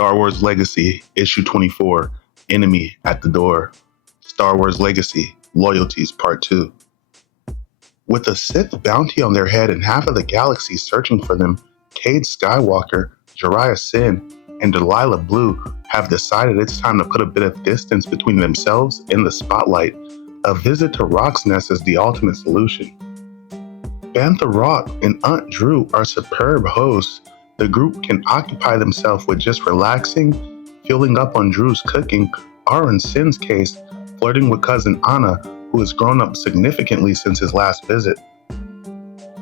Star Wars Legacy, Issue 24, Enemy at the Door. Star Wars Legacy, Loyalties, Part 2. With a Sith bounty on their head and half of the galaxy searching for them, Cade Skywalker, Jariah Sin, and Delilah Blue have decided it's time to put a bit of distance between themselves and the spotlight. A visit to Rock's Nest is the ultimate solution. Bantha Rock and Aunt Drew are superb hosts. The group can occupy themselves with just relaxing, filling up on Drew's cooking, or in Sin's case, flirting with cousin Anna, who has grown up significantly since his last visit.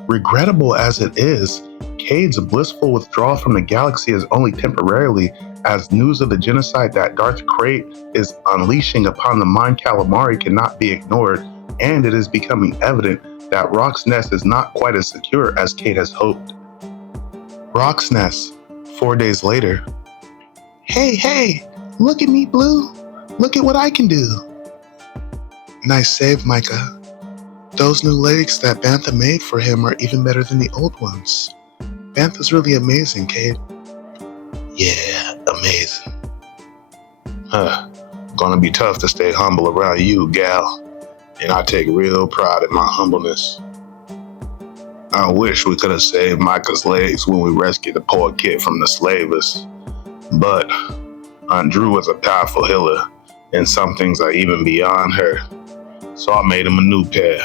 Regrettable as it is, Cade's blissful withdrawal from the galaxy is only temporarily, as news of the genocide that Darth Krayt is unleashing upon the Mind Calamari cannot be ignored, and it is becoming evident that Rock's Nest is not quite as secure as Cade has hoped. Rock's Nest, 4 days later. Hey, look at me, Blue. Look at what I can do. Nice save, Micah. Those new legs that Bantha made for him are even better than the old ones. Bantha's really amazing, Cade. Yeah, amazing. Gonna be tough to stay humble around you, gal. And I take real pride in my humbleness. I wish we could have saved Micah's legs when we rescued the poor kid from the slavers. But Aunt Drew is a powerful healer, and some things are even beyond her. So I made him a new pair.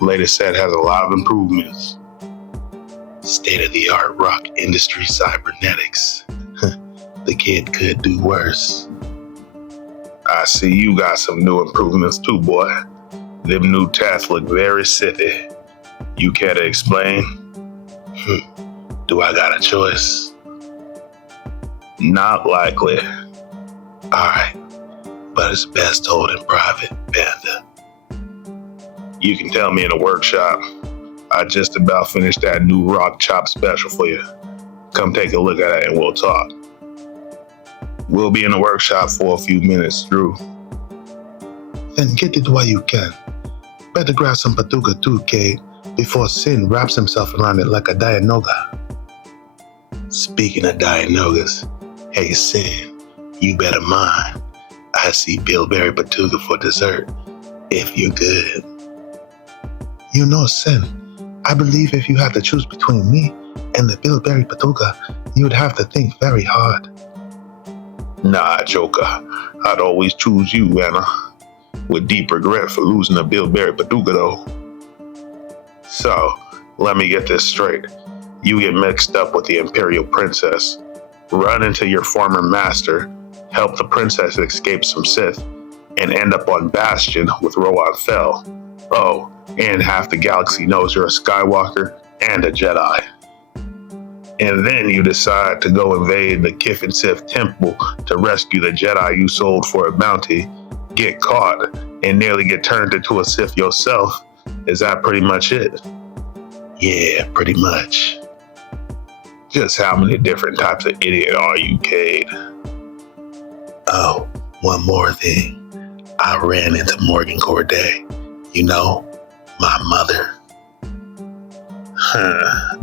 Latest set has a lot of improvements. State-of-the-art rock industry cybernetics. The kid could do worse. I see you got some new improvements too, boy. Them new tats look very Sithy. You care to explain? Do I got a choice? Not likely. Alright, but it's best told in private, Bantha. You can tell me in a workshop. I just about finished that new rock chop special for you. Come take a look at it and we'll talk. We'll be in the workshop for a few minutes, Drew. Then get it while you can. Better grab some patuga too, Cade, before Sin wraps himself around it like a Dianoga. Speaking of Dianogas, hey Sin, you better mind. I see Bilberry Patuga for dessert, if you're good. You know, Sin, I believe if you had to choose between me and the Bilberry Patuga, you would have to think very hard. Nah, Joker, I'd always choose you, Anna. With deep regret for losing the Bilberry Patuga, though. So, let me get this straight. You get mixed up with the Imperial Princess, run into your former master, help the princess escape some Sith, and end up on Bastion with Rowan Fell. Oh, and half the galaxy knows you're a Skywalker and a Jedi. And then you decide to go invade the Kiffin Sith Temple to rescue the Jedi you sold for a bounty, get caught, and nearly get turned into a Sith yourself. Is that pretty much it? Yeah, pretty much. Just how many different types of idiot are you, Cade? Oh, one more thing. I ran into Morgan Corday. You know, my mother.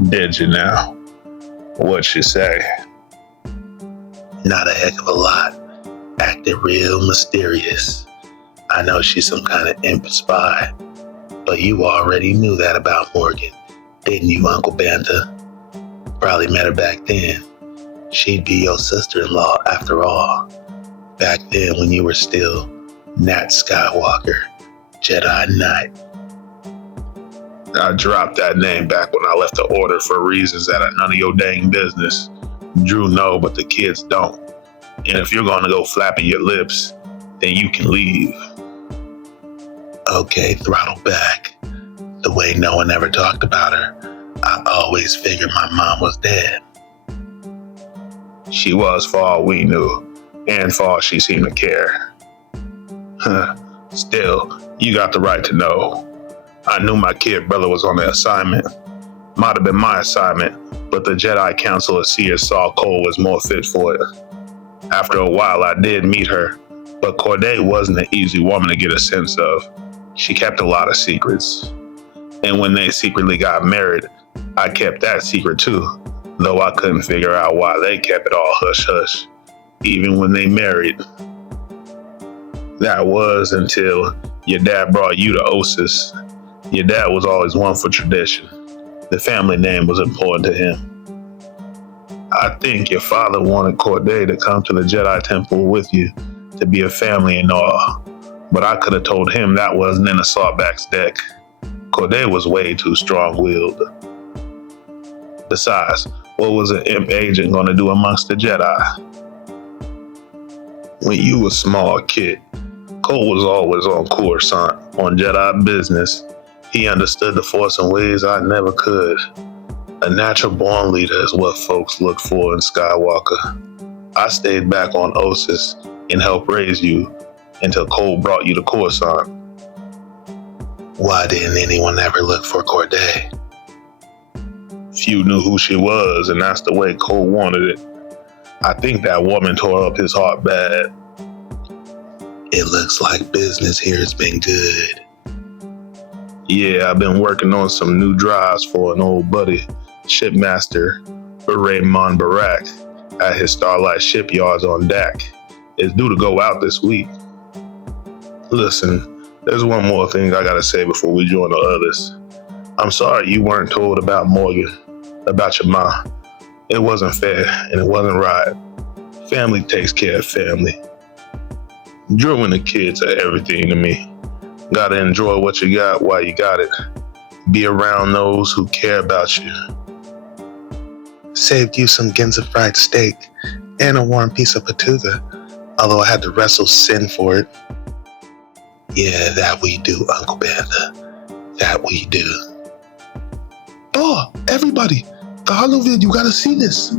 Did you now? What'd she say? Not a heck of a lot. Acted real mysterious. I know she's some kind of imp spy, but you already knew that about Morgan, didn't you, Uncle Bantha? Probably met her back then. She'd be your sister-in-law after all. Back then when you were still Nat Skywalker, Jedi Knight. I dropped that name back when I left the Order for reasons that are none of your dang business. Drew know, but the kids don't. And if you're gonna go flapping your lips, then you can leave. Okay, throttle back. The way no one ever talked about her, I always figured my mom was dead. She was for all we knew, and for all she seemed to care. Still, you got the right to know. I knew my kid brother was on the assignment. Might have been my assignment, but the Jedi Council of Seers saw Cole was more fit for it. After a while, I did meet her, but Corday wasn't an easy woman to get a sense of. She kept a lot of secrets. And when they secretly got married, I kept that secret too, though I couldn't figure out why they kept it all hush-hush. even when they married. That was until your dad brought you to Osis. Your dad was always one for tradition. The family name was important to him. I think your father wanted Corday to come to the Jedi Temple with you, to be a family and all. But I could have told him that wasn't in the Sawback's deck. Corday was way too strong-willed. Besides, what was an imp agent going to do amongst the Jedi? When you was a small kid, Cole was always on Coruscant, on Jedi business. He understood the Force in ways I never could. A natural-born leader is what folks look for in Skywalker. I stayed back on Osis and helped raise you until Cole brought you to Coruscant. Why didn't anyone ever look for Corday? Few knew who she was, and that's the way Cole wanted it. I think that woman tore up his heart bad. It looks like business here has been good. Yeah, I've been working on some new drives for an old buddy, Shipmaster Raymond Barak, at his Starlight shipyards on Dak. It's due to go out this week. Listen, there's one more thing I gotta say before we join the others. I'm sorry you weren't told about Morgan, about your ma. It wasn't fair and it wasn't right. Family takes care of family. Drew and the kids are everything to me. Gotta enjoy what you got while you got it. Be around those who care about you. Saved you some Ginza fried steak and a warm piece of patuga, although I had to wrestle Sin for it. Yeah, that we do, Uncle Panther. That we do. Oh, everybody, the Holovid, you gotta see this.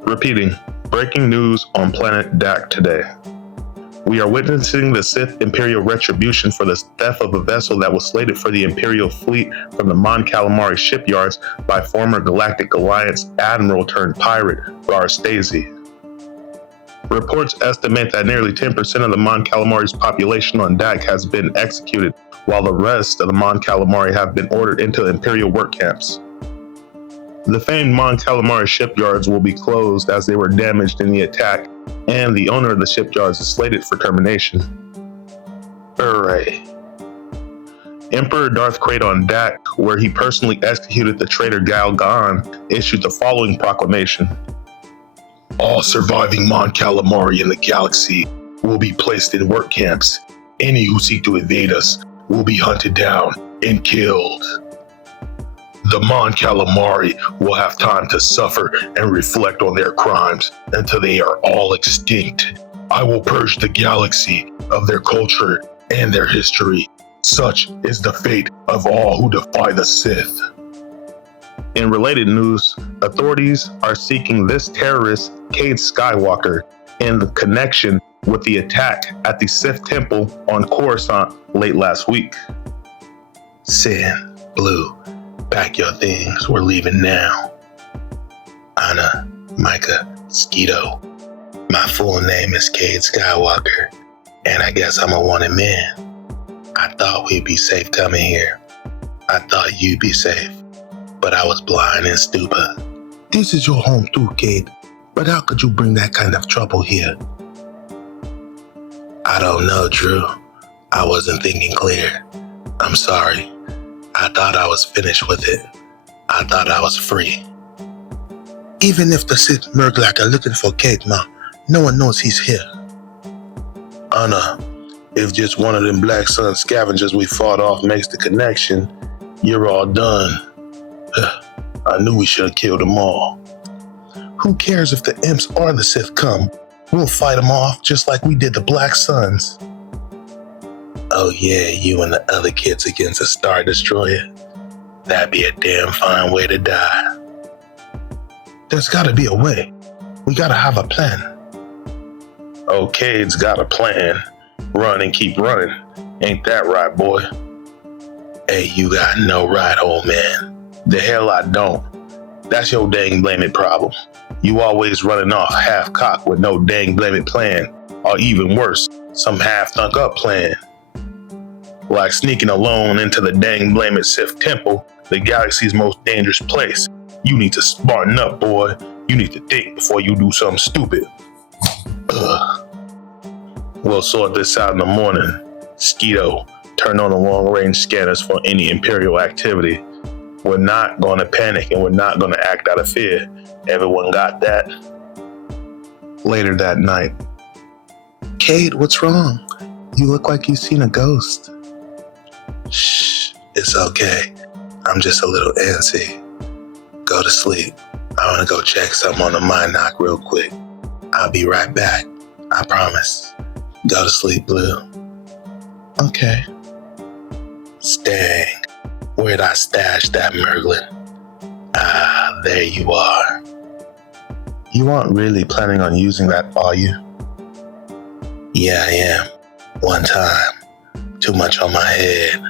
Repeating, breaking news on planet Dak today. We are witnessing the Sith Imperial retribution for the theft of a vessel that was slated for the Imperial fleet from the Mon Calamari shipyards by former Galactic Alliance Admiral turned pirate Gar Stacey. Reports estimate that nearly 10% of the Mon Calamari's population on Dak has been executed, while the rest of the Mon Calamari have been ordered into Imperial work camps. The famed Mon Calamari shipyards will be closed as they were damaged in the attack, and the owner of the shipyards is slated for termination. Hooray. Emperor Darth Krayt on Dak, where he personally executed the traitor Gal Gan, issued the following proclamation. All surviving Mon Calamari in the galaxy will be placed in work camps. Any who seek to evade us will be hunted down and killed. The Mon Calamari will have time to suffer and reflect on their crimes until they are all extinct. I will purge the galaxy of their culture and their history. Such is the fate of all who defy the Sith. In related news, authorities are seeking this terrorist, Cade Skywalker, in the connection with the attack at the Sith Temple on Coruscant late last week. Sin, Blue, pack your things, we're leaving now. Anna, Micah, Skeeto. My full name is Cade Skywalker, and I guess I'm a wanted man. I thought we'd be safe coming here. I thought you'd be safe, but I was blind and stupid. This is your home too, Cade, but how could you bring that kind of trouble here? I don't know, Drew. I wasn't thinking clear. I'm sorry. I thought I was finished with it. I thought I was free. Even if the Sith Murglak are looking for Cade, Ma, no one knows he's here. Anna, if just one of them Black Sun scavengers we fought off makes the connection, you're all done. I knew we should have killed them all. Who cares if the imps or the Sith come? We'll fight them off just like we did the Black Suns. Oh yeah, you and the other kids against a Star Destroyer? That'd be a damn fine way to die. There's gotta be a way. We gotta have a plan. Oh, Cade's got a plan. Run and keep running. Ain't that right, boy? Hey, you got no right, old man. The hell I don't. That's your dang blame it problem. You always running off half-cocked with no dang blame it plan. Or even worse, some half-thunk up plan. Like sneaking alone into the dang blame it Sith Temple, the galaxy's most dangerous place. You need to smarten up, boy. You need to think before you do something stupid. We'll sort this out in the morning. Skeeto, turn on the long-range scanners for any Imperial activity. We're not going to panic and we're not going to act out of fear. Everyone got that? Later that night. Cade, what's wrong? You look like you've seen a ghost. Shh, it's okay. I'm just a little antsy. Go to sleep. I want to go check something on the mind knock real quick. I'll be right back. I promise. Go to sleep, Blue. Okay. Stang. Where'd I stash that Merglin? Ah, there you are. You aren't really planning on using that, are you? Yeah, I am. One time. Too much on my head.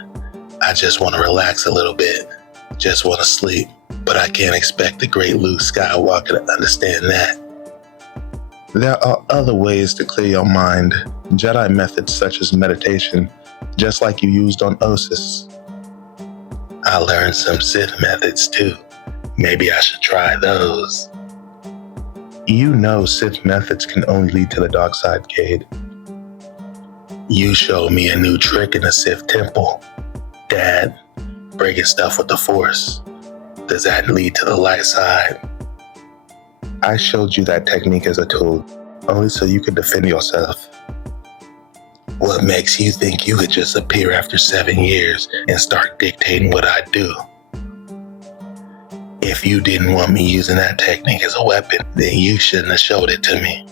I just want to relax a little bit. Just want to sleep. But I can't expect the great Luke Skywalker to understand that. There are other ways to clear your mind. Jedi methods such as meditation, just like you used on Ossus. I learned some Sith methods too. Maybe I should try those. You know Sith methods can only lead to the dark side, Cade. You showed me a new trick in the Sith temple. Dad, breaking stuff with the Force. Does that lead to the light side? I showed you that technique as a tool, only so you could defend yourself. What makes you think you could just appear after 7 years and start dictating what I do? If you didn't want me using that technique as a weapon, then you shouldn't have showed it to me.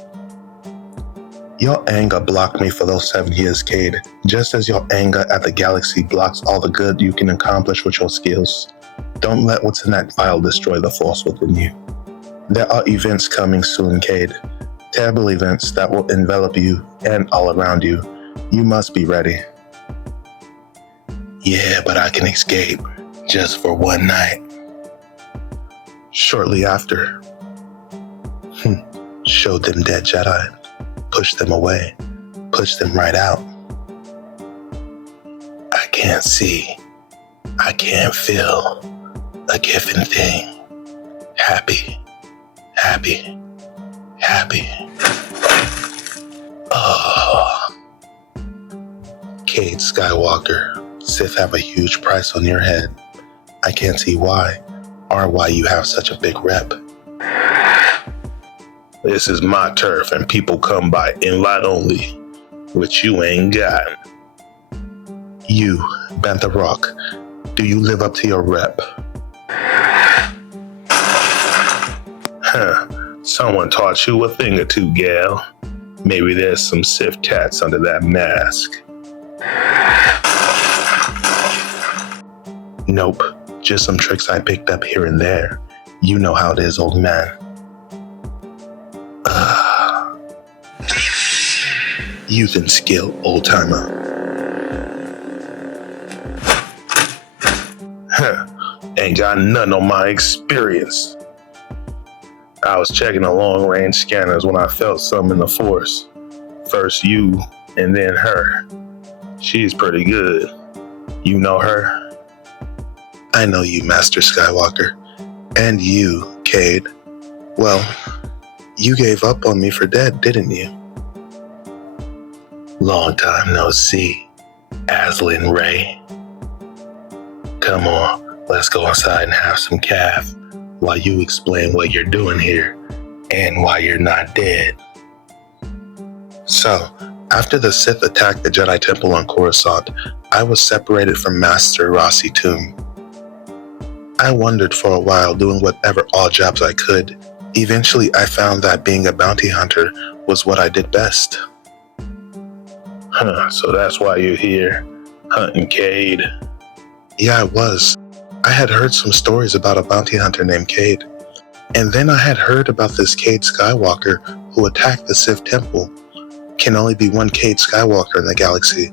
Your anger blocked me for those 7 years, Cade, just as your anger at the galaxy blocks all the good you can accomplish with your skills. Don't let what's in that file destroy the Force within you. There are events coming soon, Cade. Terrible events that will envelop you and all around you. You must be ready. Yeah, but I can escape just for one night. Shortly after. Show them dead Jedi. Push them away. Push them right out. I can't see. I can't feel a given thing. Happy. Happy. Happy. Oh. Cade Skywalker, Sith have a huge price on your head. I can't see why, or why you have such a big rep. This is my turf and people come by invite only, which you ain't got. You, Bantha Rock, do you live up to your rep? Someone taught you a thing or two, gal. Maybe there's some Sith tats under that mask. Nope, just some tricks I picked up here and there. You know how it is, old man. Youth and skill, old timer. Ain't got none on my experience. I was checking the long-range scanners when I felt something in the Force. First you, and then her. She's pretty good. You know her? I know you, Master Skywalker. And you, Cade. Well, you gave up on me for dead, didn't you? Long time no see, Aslan Ray. Come on, let's go inside and have some calf while you explain what you're doing here and why you're not dead. So, after the Sith attacked the Jedi Temple on Coruscant, I was separated from Master Rossi Toon. I wandered for a while doing whatever odd jobs I could. Eventually, I found that being a bounty hunter was what I did best. So that's why you're here, hunting Cade? Yeah, I was. I had heard some stories about a bounty hunter named Cade. And then I had heard about this Cade Skywalker who attacked the Sith Temple. Can only be one Cade Skywalker in the galaxy.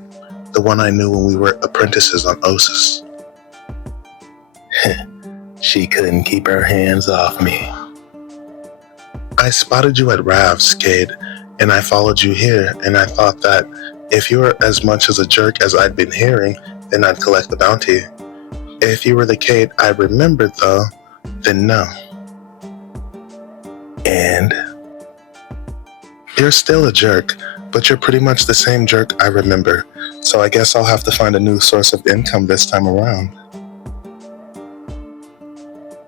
The one I knew when we were apprentices on Ossus. She couldn't keep her hands off me. I spotted you at Rav's, Cade, and I followed you here, and I thought that if you were as much as a jerk as I'd been hearing, then I'd collect the bounty. If you were the Cade I remembered, though, then no. And You're still a jerk, but you're pretty much the same jerk I remember, so I guess I'll have to find a new source of income this time around.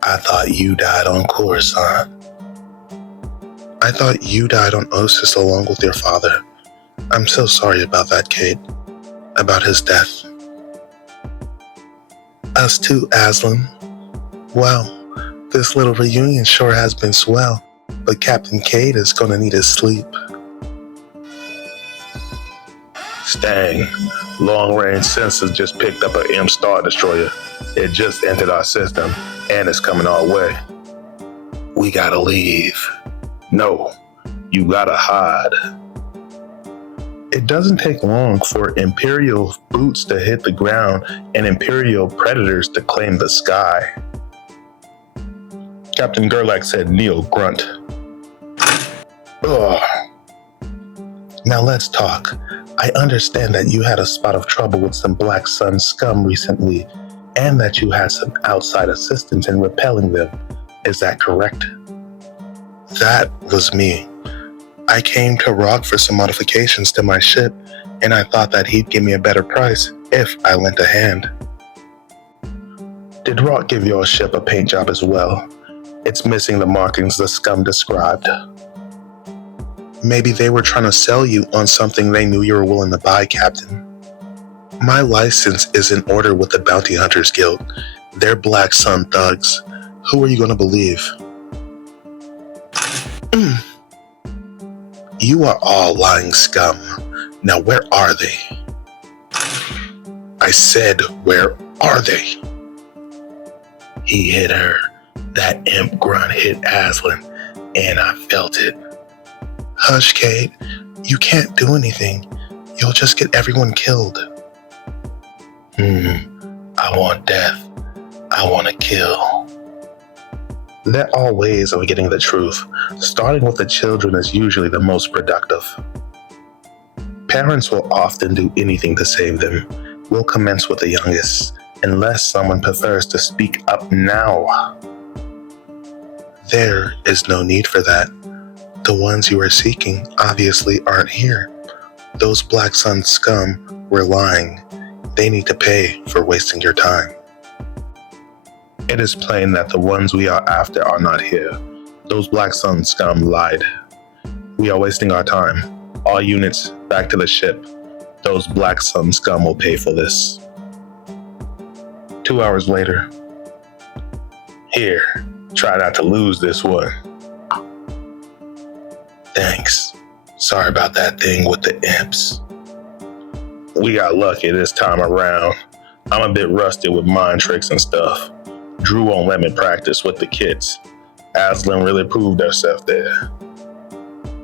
I thought you died on Coruscant. I thought you died on Ossus along with your father. I'm so sorry about that, Kate. About his death. Us too, Aslan. Well, this little reunion sure has been swell, but Captain Cade is gonna need his sleep. Stang, long-range sensors just picked up an M Star Destroyer. It just entered our system, and it's coming our way. We gotta leave. No, you gotta hide. It doesn't take long for Imperial boots to hit the ground and Imperial predators to claim the sky. Captain Gerlach said, Neil, grunt. Ugh. Now let's talk. I understand that you had a spot of trouble with some Black Sun scum recently, and that you had some outside assistance in repelling them. Is that correct? That was me. I came to Rock for some modifications to my ship, and I thought that he'd give me a better price if I lent a hand. Did Rock give your ship a paint job as well? It's missing the markings the scum described. Maybe they were trying to sell you on something they knew you were willing to buy, Captain. My license is in order with the Bounty Hunters Guild. They're Black Sun thugs. Who are you going to believe? You are all lying scum. Now where are they? I said, where are they? He hit her. That imp grunt hit Aslan, and I felt it. Hush, Kate. You can't do anything. You'll just get everyone killed. I want death. I want to kill. There are ways of getting the truth. Starting with the children is usually the most productive. Parents will often do anything to save them. We'll commence with the youngest, unless someone prefers to speak up now. There is no need for that. The ones you are seeking obviously aren't here. Those Black Sun scum were lying. They need to pay for wasting your time. It is plain that the ones we are after are not here. Those Black Sun scum lied. We are wasting our time. All units, back to the ship. Those Black Sun scum will pay for this. 2 hours later. Here, try not to lose this one. Thanks. Sorry about that thing with the imps. We got lucky this time around. I'm a bit rusty with mind tricks and stuff. Drew won't let me practice with the kids. Aslan really proved herself there.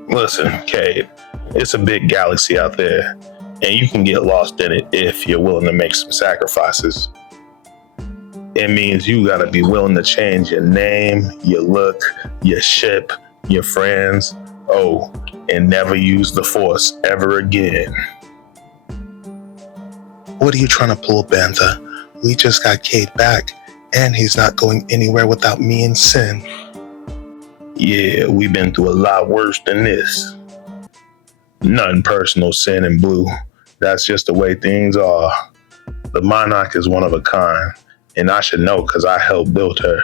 Listen, Cade, it's a big galaxy out there, and you can get lost in it if you're willing to make some sacrifices. It means you gotta be willing to change your name, your look, your ship, your friends, and never use the Force ever again. What are you trying to pull, Bantha? We just got Cade back, and he's not going anywhere without me and Sin. Yeah, we've been through a lot worse than this. Nothing personal, Sin and Blue. That's just the way things are. The Monarch is one of a kind, and I should know because I helped build her.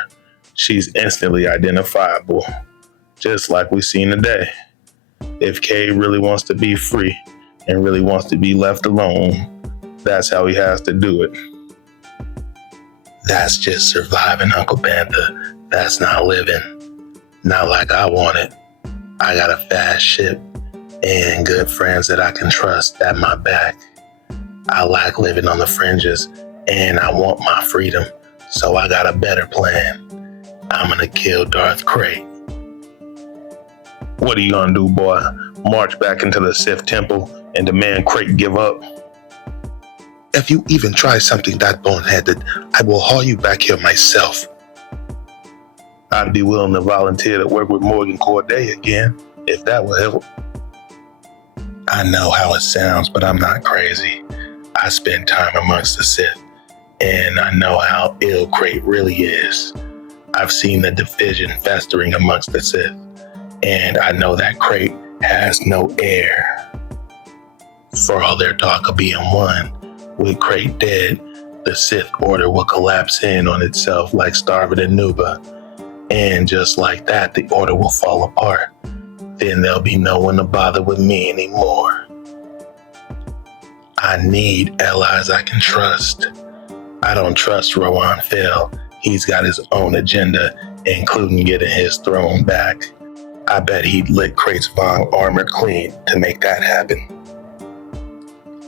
She's instantly identifiable, just like we seen today. If Cade really wants to be free and really wants to be left alone, that's how he has to do it. That's just surviving, Uncle Bantha. That's not living. Not like I want it. I got a fast ship and good friends that I can trust at my back. I like living on the fringes, and I want my freedom, so I got a better plan. I'm gonna kill Darth Krayt. What are you gonna do, boy? March back into the Sith Temple and demand Krayt give up? If you even try something that boneheaded, I will haul you back here myself. I'd be willing to volunteer to work with Morgan Corday again, if that will help. I know how it sounds, but I'm not crazy. I spend time amongst the Sith, and I know how ill Krayt really is. I've seen the division festering amongst the Sith, and I know that Krayt has no heir. For all their talk of being one, with Crate dead, the Sith Order will collapse in on itself like Starvin and Nuba. And just like that, the Order will fall apart. Then there'll be no one to bother with me anymore. I need allies I can trust. I don't trust Rowan Fell. He's got his own agenda, including getting his throne back. I bet he'd lick Crate's Vong armor clean to make that happen.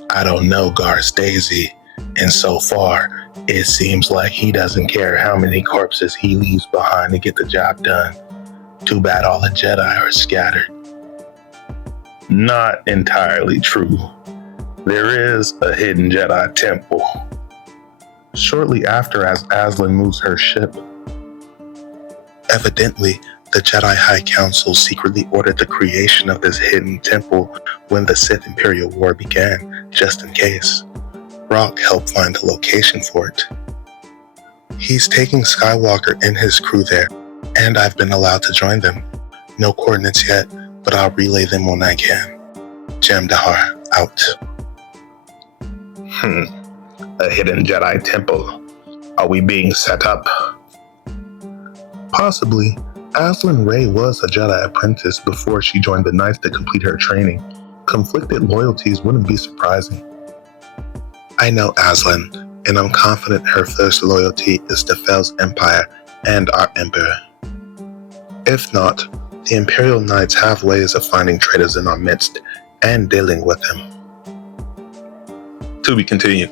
I don't know Garth Daisy, and so far, it seems like he doesn't care how many corpses he leaves behind to get the job done. Too bad all the Jedi are scattered. Not entirely true. There is a hidden Jedi temple. Shortly after, as Aslan moves her ship, Evidently, the Jedi High Council secretly ordered the creation of this hidden temple when the Sith Imperial War began, just in case. Rock helped find the location for it. He's taking Skywalker and his crew there, and I've been allowed to join them. No coordinates yet, but I'll relay them when I can. Jam Dahar, out. A hidden Jedi temple. Are we being set up? possibly, Aslan Ray was a Jedi apprentice before she joined the Knights to complete her training. Conflicted loyalties wouldn't be surprising. I know Aslan, and I'm confident her first loyalty is to Fel's Empire and our Emperor. If not, the Imperial Knights have ways of finding traitors in our midst and dealing with them. To be continued.